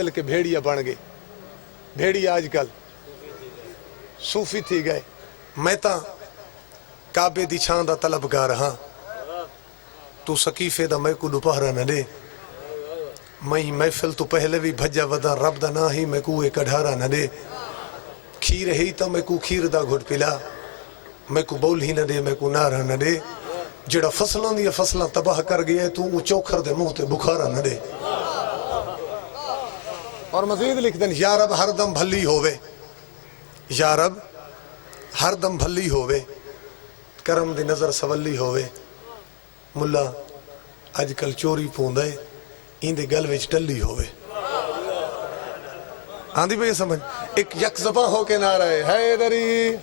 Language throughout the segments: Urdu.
مل کے بھیڑیا بن گئے بھیڑیا آج کل صوفی تھی گئے میں تا کعبے دی چھان دا طلبگار ہاں تو سکیفے دا میں کو دوپہرا نہ دے میں محفل تو پہلے بھی بھجا ودا رب دا نہ ہی میں کو ایک اڈھارا نہ دے کھیر ہی تا میں کو کھیر دا گھٹ پلا میں کو بول ہی نہ دے میں کو نارا نہ دے جڑا فصلوں دیا فصلیں تباہ کر گیا ہے تو وہ چوکھر دے منہ تے بخارا نہ دے اور مزید لکھ دیں یا رب ہر دم بھلی ہووے یا رب ہر دم بھلی ہووے کرم دی نظر سولی ہووے ملا اج کل چوری پوندے این دے گل وچ ٹلی ہووے آندھی بھئی سمجھ ایک یک زباں ہو کے نعرہ ہے حیدری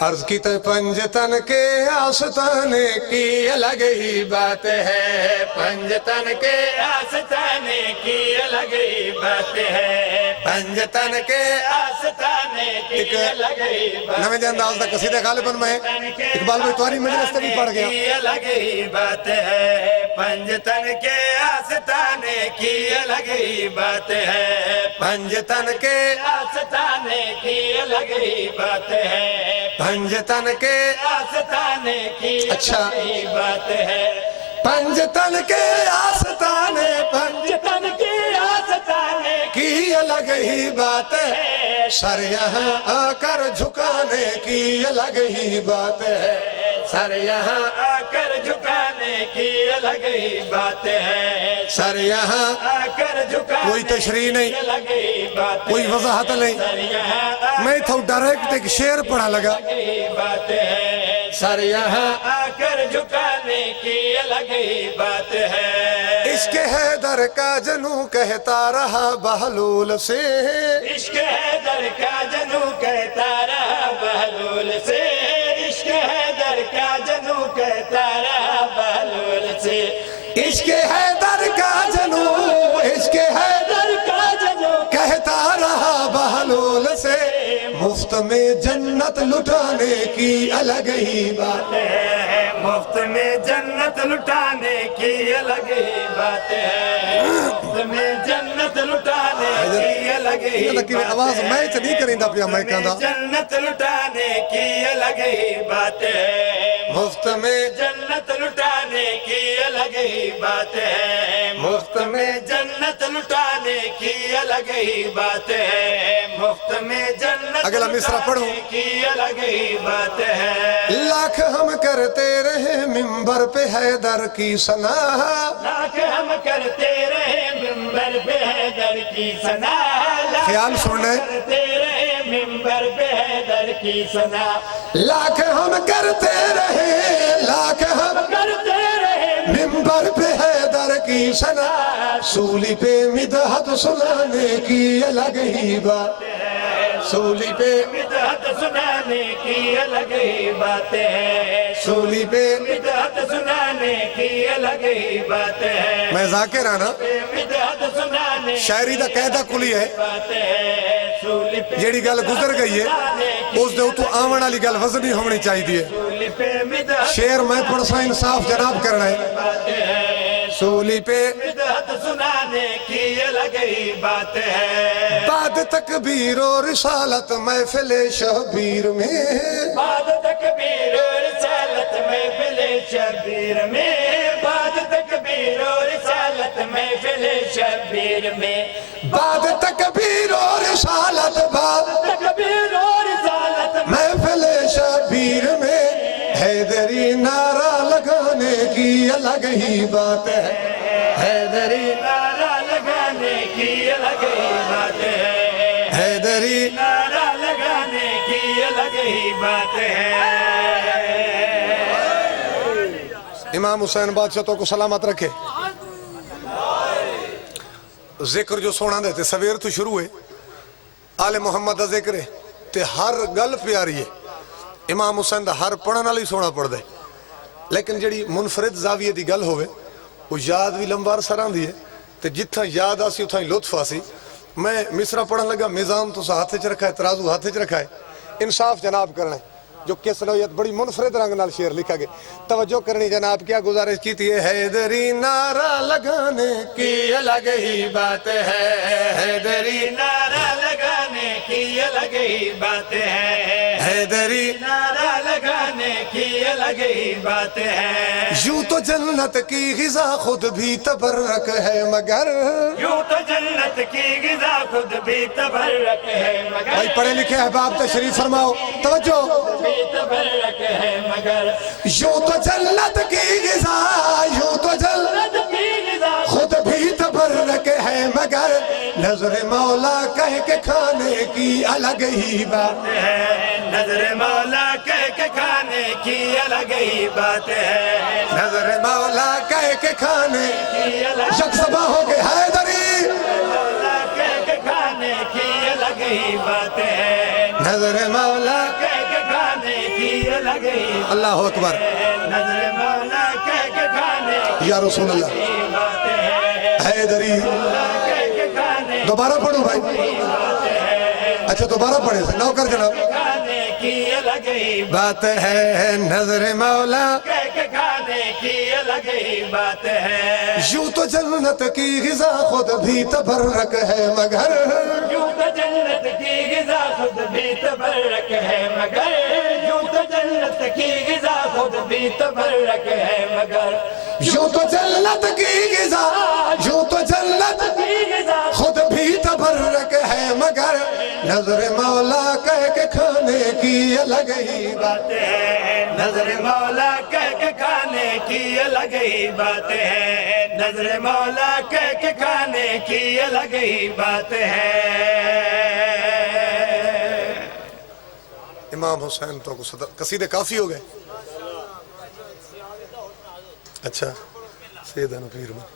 عرض کی تے پنجتن کے آستانے کی الگ ہی بات ہے پنجتن کے آستانے کی الگ ہی بات ہے پنجتن کے آستانے کی الگ ہی بات ہے نویں دے انداز دا قصیدہ غالباً میں اقبال بھائی تواری مجلس تے بھی پڑھ گیا الگ ہی بات ہے پنجتن کے آستانے کی الگ ہی بات ہے پنجتن کے آستانے کی الگ ہی بات ہے پنجتن کے آستانے کی الگ بات ہے پنجتن کے آستانے پنجتن کے آستانے کی الگ ہی بات ہے سر یہاں آ کر جھکانے کی الگ ہی بات ہے سر یہاں آ کر جھکانے کی الگ ہی بات ہے سر یہاں آ کر جھکانے کوئی تشریح نہیں کوئی وضاحت نہیں میں تو ڈائریکٹ ایک شعر پڑھا لگا سر یہاں آ کر جھکانے کی الگ ہی بات ہے عشق حیدر کا جنوں کہتا رہا بہلول سے عشق حیدر کا جنوں کہتا رہا بہلول سے عشق حیدر کا جنوں کہتا رہا بہلول سے عشق حیدر کا جنوں عشق حیدر کا جنوں کہتا رہا بہلول سے مفت میں جنت لٹانے کی الگ ہی بات ہے مفت میں جنت لٹانے کی الگ ہی بات ہے مفت میں جنت لٹانے کی الگ ہی بات ہے آواز میں نہیں کریں دا پیا میں کہاں دا جنت لٹانے کی الگ ہی بات ہے مفت میں جنت لٹانے کی الگ ہی بات ہے مفت میں جنت لٹانے کی الگ ہی بات ہے مفت میں جنت اگلا مصرع پڑھو کی الگ ہی بات ہے لاکھ ہم کرتے رہے منبر پہ حیدر کی ثنا لاکھ ہم کرتے رہے منبر پہ حیدر کی ثنا خیال سننے کرتے رہے منبر پہ حیدر کی ثنا لاکھ ہم کرتے رہے لاکھ ہم کرتے رہے منبر پہ حیدر کی ثنا سولی پہ مدحت سنانے کی الگ ہی بات ہے سولی پہ مدحت سنانے کی الگ ہی بات ہے سولی پہ مدحت سنانے کی الگ ہی بات ہے میں ذاکر آنا شاعری دا قیدہ کلی ہے جیڑی گل گزر گئی ہے اس دے تو آمن والی گل وزنی ہونی چاہی دی ہے شعر میں پڑھسا انصاف جناب کرنا ہے سولی پہ مدحت سنانے کی الگ ہی بات ہے بعد تکبیر و رسالت محفل شبیر میں بعد تکبیر و رسالت محفل شبیر میں بعد تکبیر و رسالت محفل شبیر میں بعد تکبیر و رسالت بعد تکبیر و رسالت محفل شبیر میں حیدری نعرہ لگانے کی الگ ہی بات ہے حیدری نعرہ لگانے کی الگ ہی بات ہے حیدری نعرہ لگانے کی الگ ہی بات ہے امام حسین بادشاہ کو سلامت رکھے ذکر جو سونا دیتے سویر تو شروع ہے آل محمد دا ذکر ہے تے ہر گل پیاری ہے امام حسین دا ہر پڑھنا لی سونا پڑھ دے لیکن جڑی منفرد زاویے دی گل ہوئے وہ یاد بھی لمبار سران دی ہے تے جتھا یاد آسی اتھا ہی لطف آسی میں مصرع پڑھن لگا میزان تو سا ہاتھے چ رکھا ہے ترازو ہاتھے چ رکھا ہے انصاف جناب کرنا ہے جو کس نوعیت بڑی منفرد رنگ نال شعر لکھا گیا. توجہ کرنی جناب, کیا گزارش کی تھی. حیدری نعرہ لگانے کی الگ ہی بات ہے, حیدری نعرہ لگانے کی الگ ہی بات ہے, حیدری نعرہ لگانے کی الگ ہی بات ہے. یوں تو جنت کی غذا خود بھی تبرک ہے مگر, یوں تو جنت کی غذا خود بھی تبرک ہے مگر, بھائی پڑھے لکھے احباب تشریف فرماؤ, توجہ. بھی تبرک ہے مگر, یوں تو جنت کی غذا, یوں تو جنت کی غذا خود بھی تبرک ہے مگر, نظر مولا کہہ کے کھانے کی الگ ہی بات ہے, نظر مولا کہہ کے کھانے کی الگ ہی بات ہے, نظر مولا کہہ کے کھانے کی الگ یک زباں ہو کے حیدری, مولا کہہ کے کھانے کی الگ ہی بات ہے, نظر مولا. کہہ کے کھانے کی الگ ہی اللہ اکبر, نظر مولا کہہ کے کھانے یا رسول اللہ. کی بات ہے, حیدری, کہہ کے کھانے دوبارہ پڑھو بھائی. اچھا دوبارہ پڑھے, نوکر جناب. کھانے کی الگ ہی بات ہے نظر مولا, کہہ کے کھانے کی الگ ہی بات ہے. یوں تو جنت کی غذا خود بھی تبرک ہے مگر, یوں تو جنت کی غذا خود بھی تبرک ہے مگر, یوں تو جنت کی غذا خود بھی تبرک ہے مگر, یوں تو جنت کی غذا, یوں تو جنت کی غذا خود بھی تبرک ہے مگر, نظر مولا کہہ کے کھانے کی الگ ہی بات ہے, نظر مولا کہہ کے کھانے کی الگ ہی بات ہے, نظر مولا کہہ کے کھانے کی الگ ہی بات ہے. امام حسین تو کو صدر قصیدے کافی ہو گئے. اچھا سیدنا پیر میں,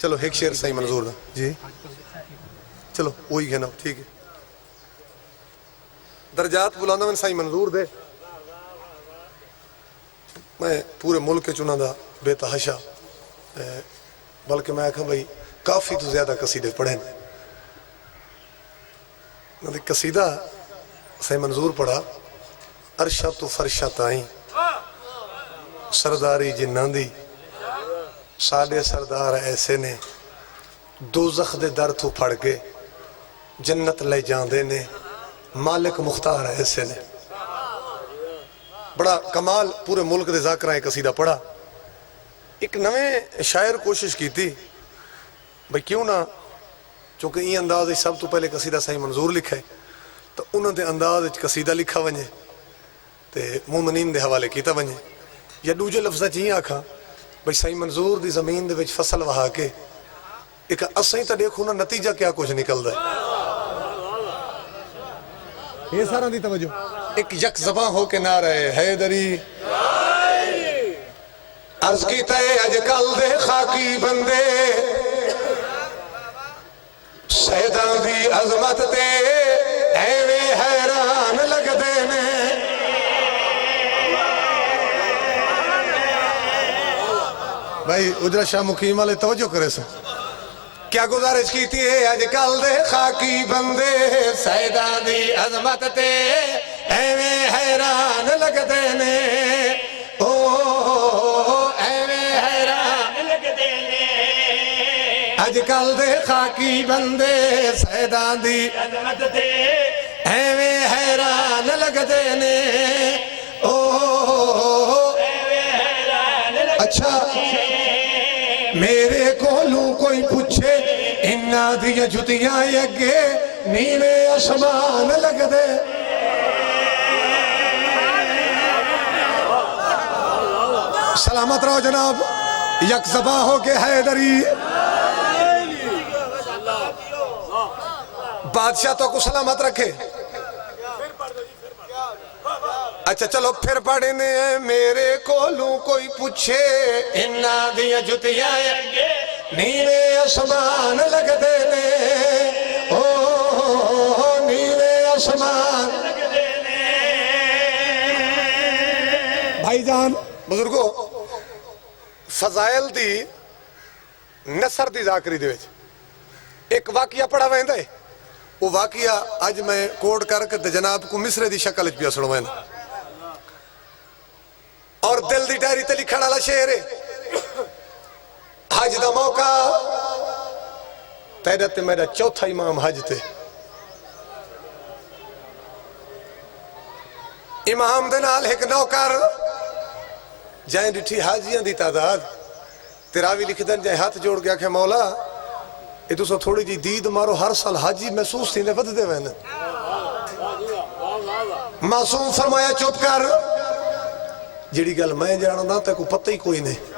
چلو ایک شعر صحیح منظور دا جی, چلو وہی کہنا ٹھیک ہے. درجات بلانا میں صحیح منظور دے, میں پورے ملک کے چنا دا بے تحاشا, بلکہ میں کہا بھائی کافی تو زیادہ قصیدے پڑھیں. قصیدہ صحیح منظور پڑھا, عرشہ تو فرشہ تائیں سرداری جنان دی, ساڈے سردار ایسے نے دوزخ دے در تو پھڑ کے جنت لے جاندے نے, مالک مختار ایسے نے. بڑا کمال, پورے ملک دے ذاکرائیں قصیدہ پڑھا. ایک نویں شاعر کوشش کی تھی بھئی کیوں نہ, چونکہ یہ انداز سب تو پہلے قصیدہ صحیح منظور لکھا ہے, تو انہوں دے انداز قصیدہ لکھا ونجے تے مومنین دے حوالے کیتا ونجے, یا دوجے لفظہ چاہیے آکھا بھئی صحیح منظور دی زمین دے وچ فصل وہا کے ایک اسیں تا دیکھو نا نتیجہ کیا کچھ نکل دا ہے. یہ سارا دی توجہ, ایک یک زباں ہو کے نعرہ حیدری. عرض کیتا ہے اج کل دے خاکی بندے سیداں دی عظمت تے ایویں حیران لگ دے نے. بھائی اجرا شاہ مقیم والے توجہ کرے سن, کیا گزارش کی تھی ہے اج کل دے خاکی بندے سیداں دی عظمت تے ایویں حیران لگ دے نے, او ایویں حیران لگ دے نے, اج کل دے خاکی بندے سیداں دی عظمت تے ایویں حیران لگ دے نے, او اچھا میرے کولوں کوئی پوچھے انہاں دیاں جتیاں اگے نیویں آسمان لگ دے. سلامت رہو جناب, یک زباں ہو کے حیدری. بادشاہ تو کو سلامت رکھے. اچھا چلو پھر پڑھنے, میرے کولوں کوئی پوچھے انہاں دیاں جتیاں اگے نیویں آسمان لگ دے نے, او نیویں آسمان لگ دے نے. بھائی جان بزرگو, فضائل دی نصر دی ذاکری دے وچ ایک واقعہ پڑھا ویندا ہے. وہ واقعہ اج میں کوڈ کر کے جناب کو مصرے دی شکل وچ پیا سنوانا. اور دل دی ڈائری تے لکھن والا شعر ہے حج دا موقع تیرا تے میرا چوتھا امام حج تے امام دے نال ایک نوکر جائیں ڈٹھی حاجیاں دی تعداد تراوی لکھ دن جائیں ہاتھ جوڑ گیا کہ مولا یہ تو سو تھوڑی جی دید مارو ہر سال حاجی محسوس تھی نے ود دے وین معصوم فرمایا چپ کر جڑی گل میں جانا نا تے کو پتہ ہی کوئی نہیں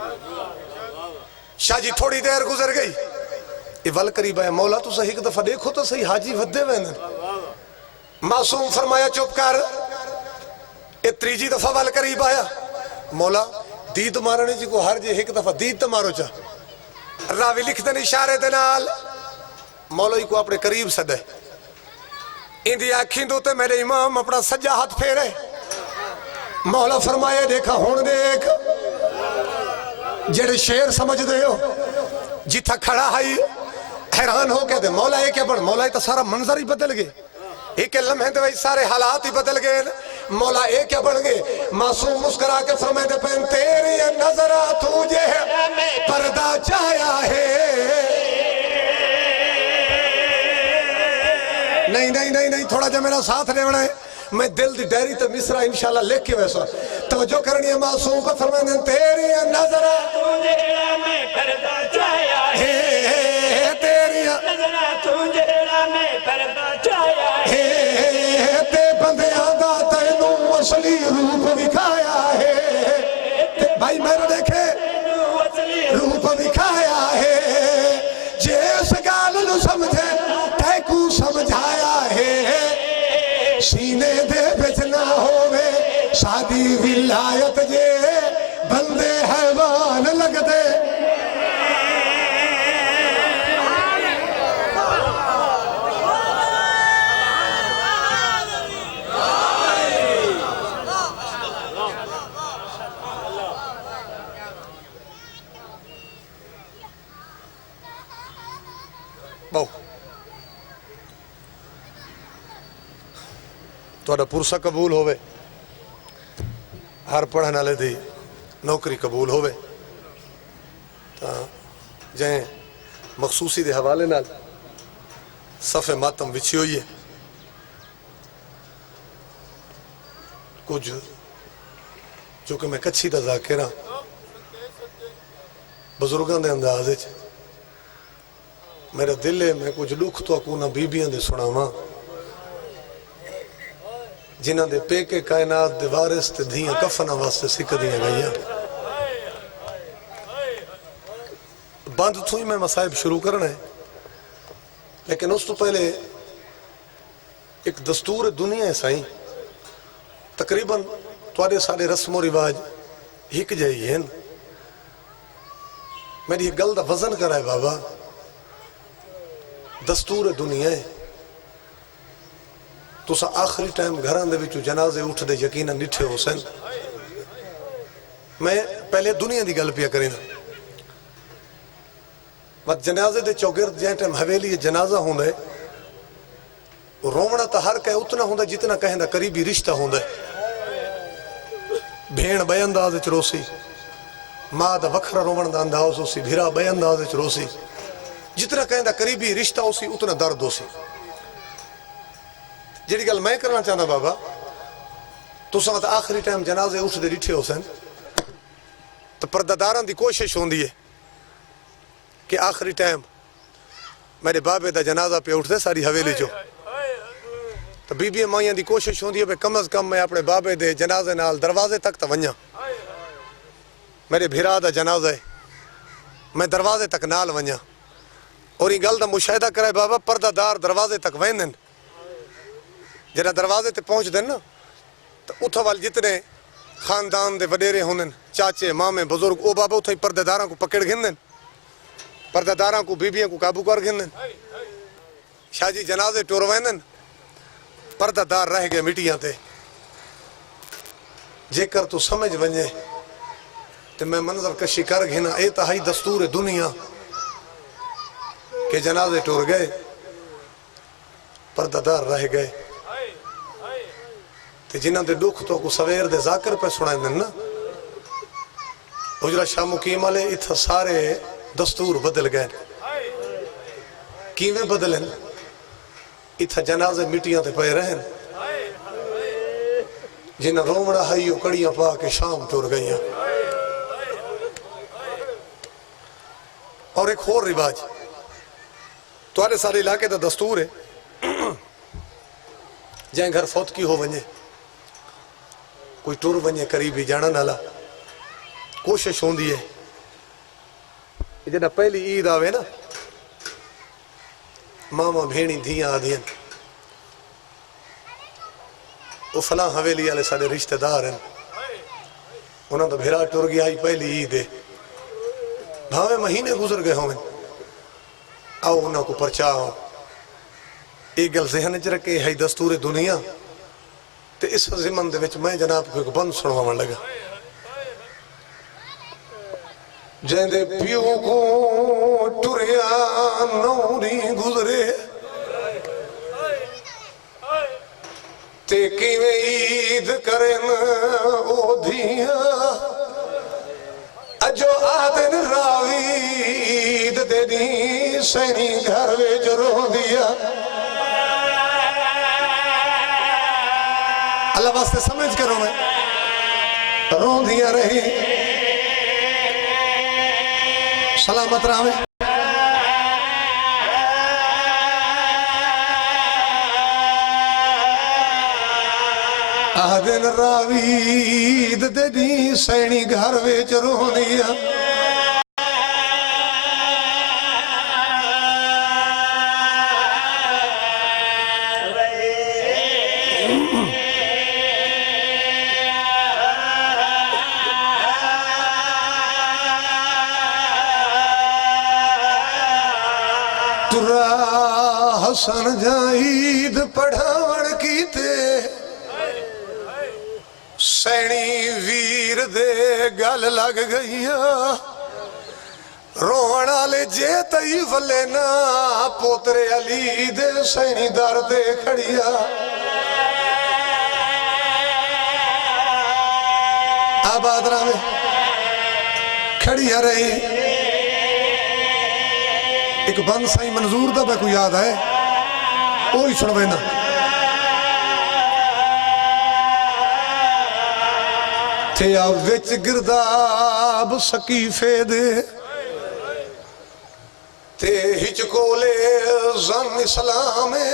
شاہ جی تھوڑی دیر گزر گئی یہ ول قریب ہے مولا تو صحیح ایک دفعہ دیکھو تو صحیح حاجی ود دے وین معصوم فرمایا چپ کر یہ تریجی دفعہ ول قریب آیا مولا دید مارنے جی کو ہر جی ایک دفعہ دید تا مارو چاہ راوی لکھ دن اشارے دنال مولا کو اپنے قریب سدے اندی آنکھیں دوتے میرے امام اپنا سجا ہاتھ پھیرے مولا فرمائے دیکھا ہون دیکھ جڑے شیر سمجھ دے ہو جتھا کھڑا ہائی حیران ہو کہتے مولا ایک ہے بڑھ مولا تو سارا منظر ہی بدل گئے ایک لمحے تو سارے حالات ہی بدل گئے مولا ایک کیا بڑھ گئے معصوم مسکرا کے فرمائے دے پہن تیری نظرہ تجھے پردہ چایا ہے نہیں تھوڑا جا میرا ساتھ لیونا ہے میں دل دی ڈیری تے مصرع انشاءاللہ لکھ کے ویسا توجہ کرنی ہے معصوم کو فرمائے دے تیری نظرہ تجھے میں پردہ چایا ہے تیری نظرہ تجھے میں پردہ چایا ہے تے بندیاں دا تینوں اصلی روپ دکھایا ہے بھائی میرے دیکھے روپ دکھایا ہے جیس گال نو سمجھے تے کو سمجھایا ہے سینے دے بچنا ہوئے شادی ولایت جے بندے حیوان لگ دے بہو توڑا پرسہ قبول ہوئے ہر پڑھنا لے دی نوکری قبول ہوئے جائیں مخصوصی دے حوالے نال صفحے ماتم وچھی ہوئی ہے کچھ جو کہ میں کچھی دا ذاکرہ بزرگان دے اندازے میرا دل ہے میں کچھ لکھ تو اکونا بیبیاں دے سنا ماں جنہاں دے پیکے کائنات دے وارث تے دھیاں کفنہ واسطے سکھ دیاں گئیاں بند تھوئی میں مسائب شروع کرنا ہے لیکن اس تو پہلے ایک دستور دنیا ہے سائیں تقریباً توارے سارے رسم و رواج ہک جائی ہیں میری یہ گل دا وزن کرا ہے بابا دستور دنیا ہے تو سا آخری ٹائم گھران دے وچو جنازے اٹھ دے یقیناً نٹھے ہو سن میں پہلے دنیا دی گل پیا کریں وقت جنازے دے چوگرد جائیں ٹائم حویلی جنازہ ہوں دے رومنا تا ہر کہے اتنا ہوں دے جتنا کہیں دا قریبی رشتہ ہوں دے بھین بے انداز چروسی ماں دا وکھرا رومن دا انداز ہوسی بھیرا بے انداز چروسی جتنا کہیں دا قریبی رشتہ ہوسی اتنا درد ہوسی جیڑی گل میں کرنا چاہنا بابا تو سمت آخری ٹائم جنازے اٹھ دے ڈٹھے ہو سن تو پرداداران دی کوشش ہوندی ہے کہ آخری ٹائم میرے بابے دا جنازہ پہ اٹھ دے ساری حویلی جو تو بی بی مائیاں دی کوشش ہوندی ہے کہ کم از کم میں اپنے بابے دے جنازے نال دروازے تک تا ونجا میرے بھیرا دا جنازہ ہے میں دروازے تک نال ونجا اور یہ گل دا مشاہدہ کرائے بابا پردادار دروازے تک ویندن جنہا دروازے تے پہنچ دن نا تو اتھا وال جتنے خاندان دے وڈیرے ہوندن چاچے مامے بزرگ او بابا اتھا ہی پرداداراں کو پکڑ گھندن پرداداراں کو بیبیاں کو قابو کر گھندن شاہ جی جنازے ٹور ویندن پردادار رہ گئے مٹیاں تے جے کر تو سمجھ ونجے تے میں منظر کشی کر گھنا اے تہائی دستور دنیا کہ جنازے ٹور گئے پردادار رہ گئے تے جنہاں دے دکھ تو کو سویر دے ذاکر پہ سنائیں دن نا حجرہ شاہ مقیم والے اتھا سارے دستور بدل گئے کیویں بدلن اتھا جنازے مٹیاں تے پئے رہن جنہیں رومڑا ہائیو کڑیاں پا کے شام ٹور گئیاں اور ایک اور رواج توارے سارے علاقے دا دستور ہے جائیں گھر فوت کی ہو ونجے کوئی ٹور ونجے قریبی جانا نالا کوشش ہوندی ہے جنہیں پہلی عید آوے نا ماما بھینی دھیاں آدھین وہ فلاں حویلی والے سارے رشتہ دار ہیں انہاں تو بھیرا ٹر گیا ہی پہلی عید ہے بھاوے مہینے گزر گئے ہوں آؤ انہاں کو پرچاؤ ایک گل ذہن چ رکھے ہے دستور دنیا تے اس زمن دے وچ میں جناب کو ایک بند سنواون لگا جیندے پیو کو ٹریا نوری گزرے تے کیویں عید کرن او دھیاں اجو آدن راوید دے دی سینی گھر وچ رو دیا اللہ واسطے سمجھ کرو میں رو دیا رہی سلامت راوے آدن راوید دے دی سینی گھر وچ رو دیا ترا حسن جائید پڑھاون کیتے سینی ویر دے گل لگ گئیا رونا لے جے تئی ولے نا پوترے علی دے سینی در دے کھڑیا آباد راوے کھڑیا رہی ایک بند سائی منظور دا بے کو یاد ہے اوہی سنوینا تھے وچ گرداب سکیفے دے تے ہچ کولے زن اسلامے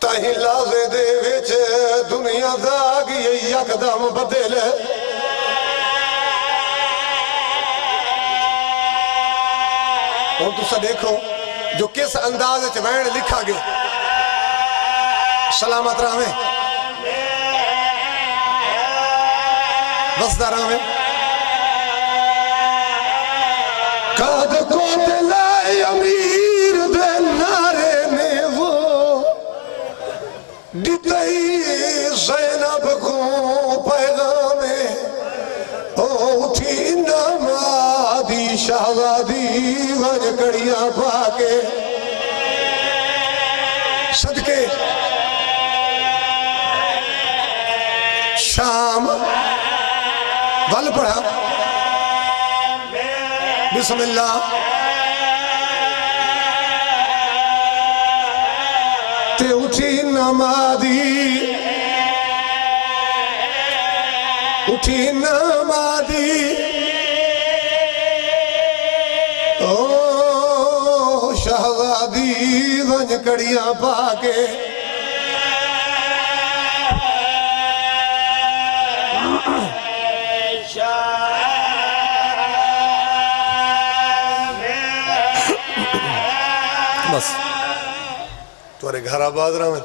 تاہی لازے دے وچ دنیا داگ یہ یکدم بدلے اور تو سا دیکھو جو کس انداز چوین لکھا گیا سلامت راویں وصدہ راویں قد کو دلائے امیر دے نارے نے وہ دیتائی زینب کو پیغامے اٹھی نمادی شہزادی ون کڑیاں پاکے صدقے شام ول پڑھا بسم اللہ تے اٹھی نمادی اٹھی نمادی او شہزادی ون کڑیاں پاکے بس تمہارے گھر آباد رہا میں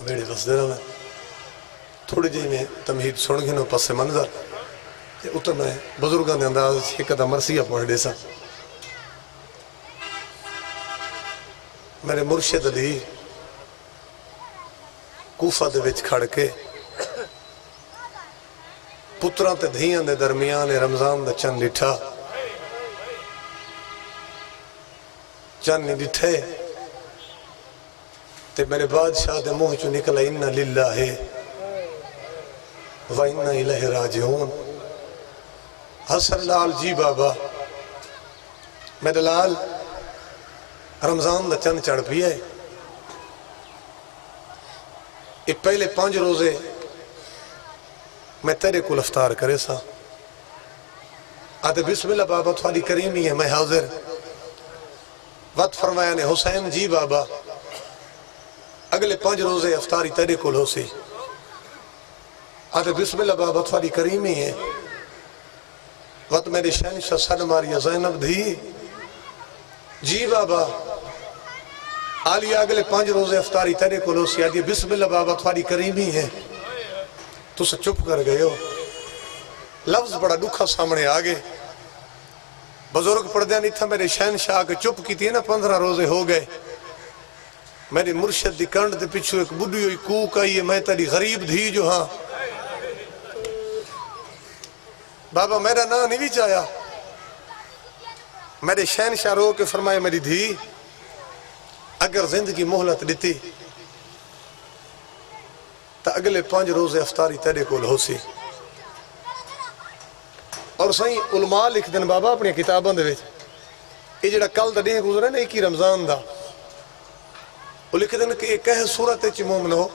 بیڑے بس دے رہا میں تھوڑی جی میں تمہید سن گھنو پس منظر اتر میں بزرگان انداز ایک قدم مرسیہ پڑھ دے سا میرے مرشد علی کوفہ دے وچ کھڑ کے پتران تے دھیاں دے درمیان رمضان دا چند لٹھا چند نہیں ڈٹھے تے میرے بادشاہ دے منہ چو نکلا اِنَّ لِلَّهِ وَإِنَّ إِلَيْهِ رَاجِعُونَ حسن لال جی بابا میرے لال رمضان دا چند چڑھ پی ہے یہ پہلے 5 روزے میں تیرے کو افطار کرے سا آتے بسم اللہ بابا تھوڑی کریمی ہے میں حاضر وقت فرمایا نے حسین جی بابا اگلے 5 روزے افطاری تیرے کو ہو سی آتے بسم اللہ بابا تھوڑی کریمی ہے وقت میری شہنشاہ سن ماریا زینب دھی جی بابا آلیہ اگلے 5 روزے افطاری تیرے کو لوسی آدھی بسم اللہ بابا تھوڑی کریمی ہے تو سے چپ کر گئے ہو لفظ بڑا دکھا سامنے آگے بزرگ پردیاں نہیں تھا میرے شہنشاہ کے چپ کی تھی نا 15 روزے ہو گئے میری مرشد دی کنڈ دے پچھو ایک بڑی ہوئی کوک آئی ہے میں تیری غریب دھی جو ہاں بابا میرا نا نہیں بھی چاہیا میرے شہنشاہ رو کے فرمائے میری دھی اگر زندگی مہلت دیتی تا اگلے 5 روزے افطاری تیرے کول ہو سی اور صحیح علماء لکھ دن بابا اپنی کتابوں دے وچ یہ جڑا کل دا ڈیہ گزرا نا 21 رمضان دا وہ لکھ دن کہ ایک ہے صورت چ مومن ہو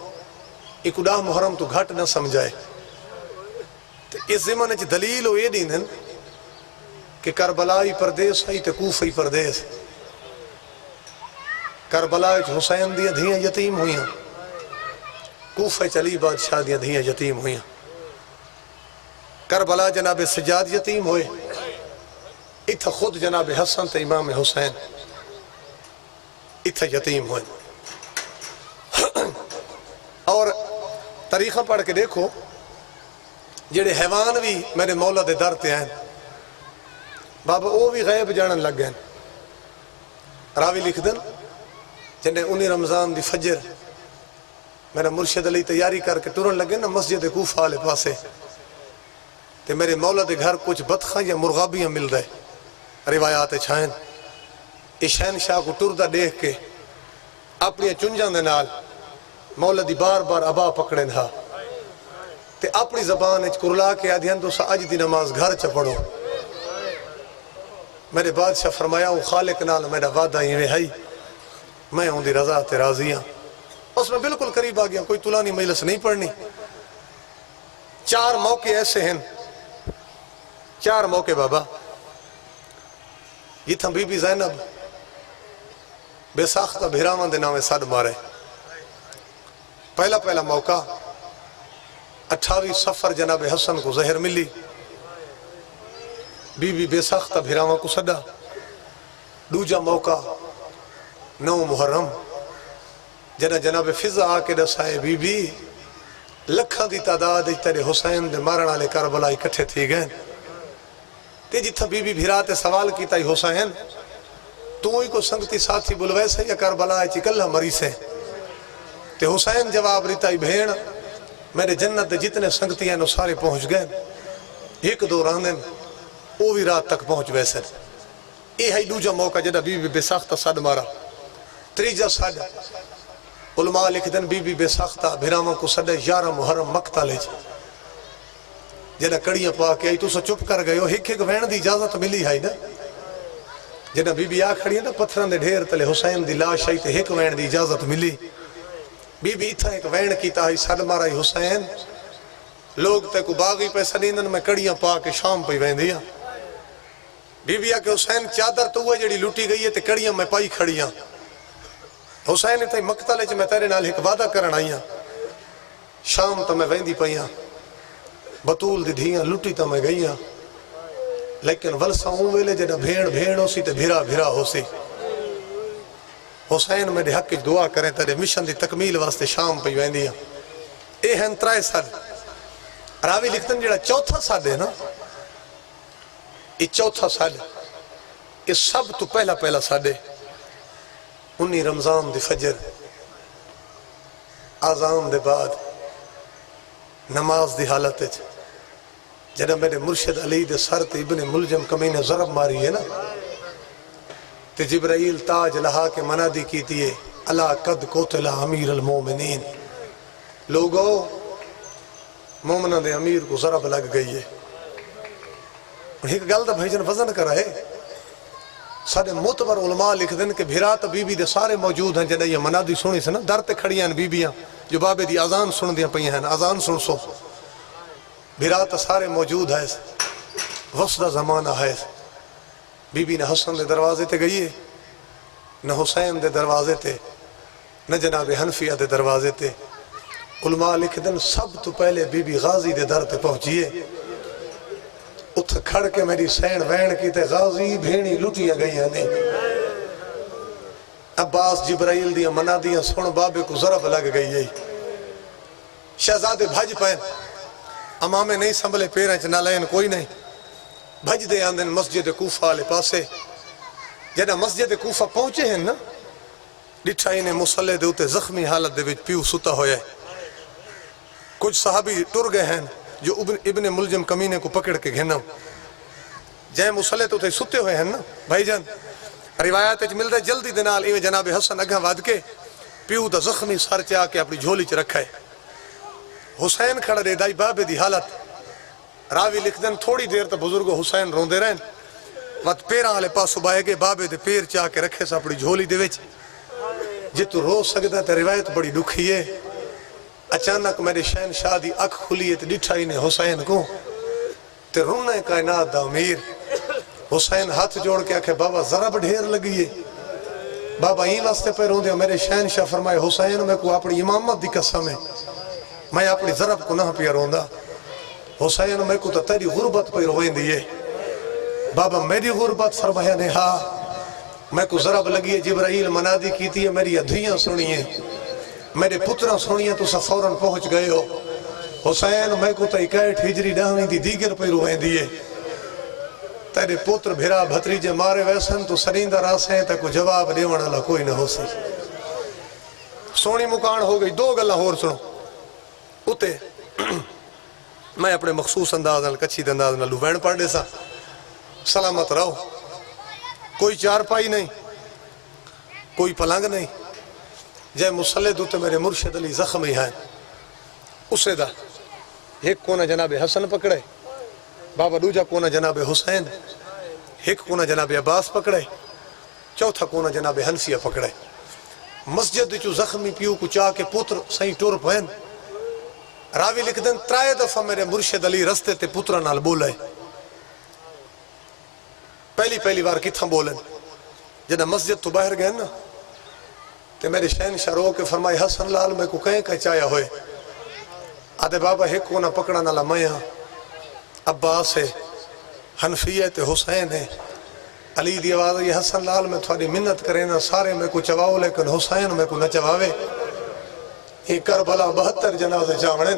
ایک اڈاہ محرم تو گھٹ نہ سمجھائے اس زمانے چ دلیل ہو یہ دین کہ کربلائی پردیس ہے تے کوفی پردیس کربلا حسین دیاں دھیاں یتیم ہوئیاں کوفہ علی بادشاہ دیاں دھیاں یتیم ہوئیاں کربلا جناب سجاد یتیم ہوئے اتھا خود جناب حسن تے امام حسین اتھا یتیم ہوئے اور تاریخہ پڑھ کے دیکھو جڑے حیوان بھی میرے مولا دے در تے آئیں بابا وہ بھی غیب جانن لگ گئے راوی لکھ دن جنہیں 19 رمضان دی فجر میرا مرشد علی تیاری کر کے ٹورن لگے نا مسجد کوفہ والے پاسے تے میرے مولا دے گھر کچھ بطخاں یا مرغابیاں مل رہے روایات چھائیں اس شہنشاہ کو ٹردہ دیکھ کے اپنی چنجان دے نال مولا دی بار بار ابا پکڑے نہا تے اپنی زبان اچھ کرلا کے آدھیاں تو سا اج دی نماز گھر چا پڑھو میرے بادشاہ فرمایا ہوں خالق نال میرا وعدہ ہی رہائی میں ہوں دی رضا تے راضیاں اس میں بالکل قریب آ گیا کوئی طولانی مجلس نہیں پڑھنی 4 موقع ایسے ہیں 4 موقع بابا یہ تھا بی بی زینب بے ساختہ بھیرامان دے نامے صد مارے پہلا موقع 28 سفر جناب حسن کو زہر ملی بی بی بے ساختہ بھیرامان کو صدا دوجا موقع 9 محرم جناب فضا آکے دسائے بی بی لکھاں دی تعداد تیرے حسین دے مارنا لے کربلا اکٹھے تھی گئے تے جتھا بی بی بھیراتے سوال کیتا ہی حسین تو ہی کو سنگتی ساتھی بلوے سے یا کربلا چکلہ مری سے تے حسین جواب ریتا ہی بھین میرے جنت دے جتنے سنگتی ہیں نو سارے پہنچ گئے 1-2 راندن وہ بھی رات تک پہنچ ویسے یہ ہے دوجا موقع جدہ بی بی بے ساختہ صد مارا تریجا صد علماء لکھ دن بی بی بے ساختہ بھیرامان کو صد 11 محرم مقتل ہے جنہ کڑیاں پا کے آئی تو سا چپ کر گئے ہو ایک وین دی اجازت ملی ہے نا جنہ بی بی آ کھڑی ہے نا پتھران دے ڈھیر تلے حسین دی لاش آئی تے ایک وین دی اجازت ملی بی بی اتھا ایک وین کیتا ہے صد مارا ہی حسین لوگ تے کو باغی پیسہ نیندن میں کڑیاں پا کے شام پہ وین دیا بی بی آکے حسین چادر تو ہوئے جڑی لوٹی گئی ہے تے کڑیاں میں پائی کھڑیاں حسین اتھا مقتل ہے میں تیرے نال ایک وعدہ کرن آئیاں شام تا میں ویندی پائیاں بطول دی دھیاں لٹی تا میں گئیاں لیکن ولسا ہوں ویلے جنہ بھیڑ ہو سی تے بھیرا ہو سی حسین میں دے حق کی دعا کریں تیرے مشن دی تکمیل واسطے شام پہ ویندیاں اے ہیں 3 سال راوی لکھتن جڑا چوتھا سال ہے نا یہ چوتھا سال یہ سب تو پہلا سال ہے 19 رمضان دی فجر آزان دے بعد نماز دی حالت ہے جنہ میرے مرشد علی دے سر تے ابن ملجم کمینے ضرب ماری ہے نا تے جبرائیل تاج لہا کے منادی کیتی ہے اللہ قد قتل امیر المومنین لوگو مومنہ دے امیر کو ضرب لگ گئی ہے ایک گل دا بھائی جان وزن کرائے سارے معتبر علماء لکھ دیں کہ بھیرا تو بی بی دے سارے موجود ہیں جنہیں یہ منادی سنی سے نا در تے کھڑی ہیں بی بیاں جو بابے دی اذان سن دیاں پئی ہیں اذان سن سو بھیرا تو سارے موجود ہے وسط زمانہ ہے بی بی نہ حسن دے دروازے تے گئی ہے نہ حسین دے دروازے تے نہ جناب حنفیہ دے دروازے تے علماء لکھ دیں سب تو پہلے بی بی غازی دے در تے پہنچیے اتھ کھڑ کے میری سین وین کی تے غازی بھینی لٹیاں گئی ہیں نہیں عباس جبرائیل دیاں منادیاں سن بابے کو ضرب لگ گئی ہے شہزادے بھج پہن امامے نہیں سنبھلے پیریں چ نہ لین کوئی نہیں بھج دے آندن مسجد کوفہ والے پاسے جنہ مسجد کوفہ پہنچے ہیں نا ڈٹھا انہیں مسلح دے ہوتے زخمی حالت دے وچ پیو ستا ہویا ہے کچھ صحابی ٹر گئے ہیں جو ابن ملجم کمینے کو پکڑ کے گھنم جائے مسلح تو تے ستے ہوئے ہیں نا بھائی جان روایات مل رہے جلدی دنال ایویں جناب حسن اگھا واد کے پیو دا زخمی سر چاہ کے اپنی جھولی چ رکھا ہے حسین کھڑا دے دائی بابے دی حالت راوی لکھ دن تھوڑی دیر تا بزرگ حسین روندے رہن وقت پیران والے پاس بائے گے بابے دے پیر چاہ کے رکھے سا اپنی جھولی دے وچ جی تو رو سکتا ہے روایت بڑی دکھی ہے اچانک میرے شہنشاہ دی اکھ کھلی ہے ڈٹھا انہیں حسین کو تے رونے کائنات دا امیر حسین ہاتھ جوڑ کے آکھے بابا ضرب ڈھیر لگی ہے بابا این واسطے پہ رون دیا میرے شہنشاہ فرمائے حسین میں کو اپنی امامت دی قسم ہے میں اپنی ضرب کو نہ پیا روندا حسین میں کو تیری غربت پہ روئیں دیئے بابا میری غربت فرمایا نے ہاں میں کو ضرب لگی ہے جبرائیل منادی کیتی ہے میری ادھیاں سنی ہیں میرے پترہ سنی ہیں تو سا فوراں پہنچ گئے ہو حسین میں کو تا 61 ہجری ڈاہویں دی دیگر پہ روئیں دیئے تیرے پتر بھیرا بھتریجے مارے ویسن تو سریندہ راسیں تا کو جواب دیوان اللہ کوئی نہ ہو سی سونی مکان ہو گئی دو گلہ ہور سنو اتے میں اپنے مخصوص انداز نال کچھی انداز نال لوین پڑھ دے سا سلامت رہو کوئی چار پائی نہیں کوئی پلنگ نہیں جائے مسلح دوتے میرے مرشد علی زخمی ہیں اسے دا ایک کونا جناب حسن پکڑے بابا دوجا کونا جناب حسین ایک کونا جناب عباس پکڑے چوتھا کونا جناب حنفیہ پکڑے مسجد جو زخمی پیو کو چاہ کے پتر سہیں ٹور پہن راوی لکھ دن ترائے دفعہ میرے مرشد علی رستے تے پترہ نال بولے پہلی بار کتھاں بولن جنہ مسجد تو باہر گئے نا تے میرے شہنشاہ رو کے فرمائے حسن لال میں کو کہیں کہیں چاہیا ہوئے آدھے بابا ایک کونا پکڑا نالا میاں عباس ہے حنفیہ تے حسین ہے علی دی آواز یہ حسن لال میں تھوڑی منت کرے نا سارے میں کو چواؤ لیکن حسین میں کو نہ چواوے یہ کربلا 72 جنازے چاوڑیں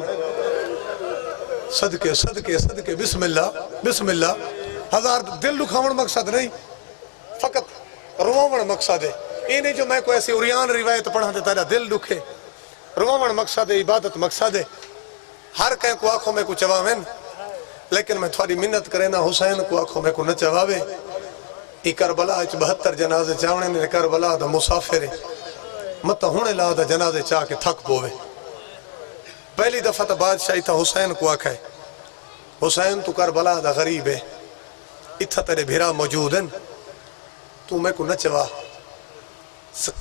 صدقے صدقے صدقے بسم اللہ ہزار دل لکھاون مقصد نہیں فقط روان مقصد ہے یہ نہیں جو میں کو ایسی اوریان روایت پڑھا دے تیرا دل دکھے روان مقصد ہے عبادت مقصد ہے ہر کہیں کو آنکھوں میں کو چواویں لیکن میں تھوڑی منت کرے نا حسین کو آنکھوں میں کو نہ چواوے یہ کربلا 72 جنازے چاوڑیں نے کربلا دا مسافر ہے مطا ہونے لا دا جنازے چاہ کے تھک پوے پہلی دفعہ تا بادشاہی تھا حسین کو آکھا ہے حسین تو کربلا دا غریب ہے اتھا تیرے بھیرا موجود ہیں تو میں کو نہ چوا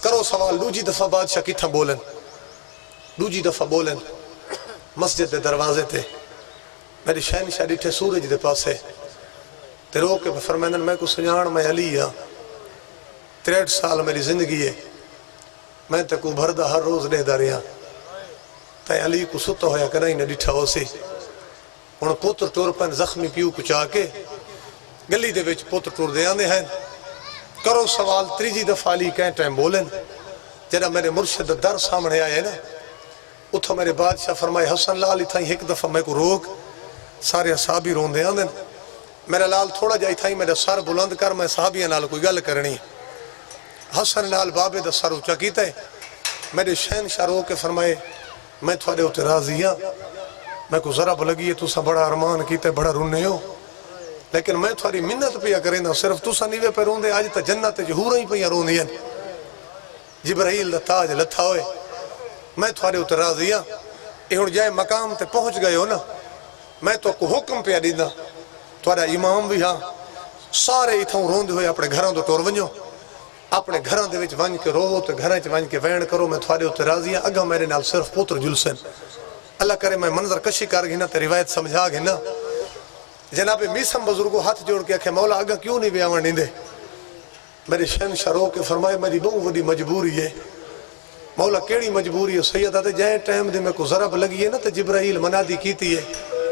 کرو سوال دوجی دفعہ بادشاہ کتھا بولن دوجی دفعہ بولن مسجد دے دروازے تے میری شہنشاہ ڈیٹھے سورج دے پاس ہے تے رو کے فرمائنن میں کو سنیان میں علی ہاں 63 سال میری زندگی ہے میں تے کو بھردہ ہر روز دے داریاں تے علی کو ستا ہویا کہ نہیں نہ ڈٹھا ہو سی ان پوتر ٹور پن زخمی پیو کو چاہ کے گلی دے وچ پوتر ٹور دے آندے ہیں کرو سوال تریجی دفعہ علی کہیں ٹائم بولیں جنہ میرے مرشد در سامنے آئے نا اتھا میرے بادشاہ فرمائے حسن لال تھائی ایک دفعہ میں کو روک سارے اصحابی رون دے آندے میرا لال تھوڑا جائی تھائی میرا سر بلند کر میں صحابیاں نال کوئی گل کرنی حسن لال بابے دا سر اچھا کیتا ہے میرے شہنشاہ رو کے فرمائے میں تھوڑے ہوتے راضی ہاں میں کو ذرا لگی ہے تو سا بڑا ارمان کیتا ہے بڑا رونے ہو لیکن میں تھوڑی منت پیا کریں نا صرف تو سا نیوے پہ رون دے آج تا جنت جہورا ہی پیا رون دیا جبرائیل دا تاج لتھا ہوئے میں تھوڑے ہوتے راضی ہاں یہ ہون جائے مقام تے پہنچ گئے ہو نا میں تو کو حکم پیا دینا تھوڑا امام بھی ہاں سارے اتھوں روندے ہوئے اپنے گھروں تو ٹور ونجو اپنے گھروں دے وچ ون کے رو تو گھراں وچ ون کے وین کرو میں تھوڑے اتنے راضی ہاں اگا میرے نال صرف پوتر جلسن اللہ کرے میں منظر کشی کر گھنا تے روایت سمجھا گھنا جناب میسم بزرگوں ہاتھ جوڑ کے کہ مولا اگا کیوں نہیں بیاون دیندے میرے شہنشاہ رو کے فرمائے میری بہت وڈی مجبوری ہے مولا کیڑی مجبوری ہے سید آتے جائیں ٹائم دے میں کو ضرب لگی ہے نا تے جبرائیل منادی کیتی ہے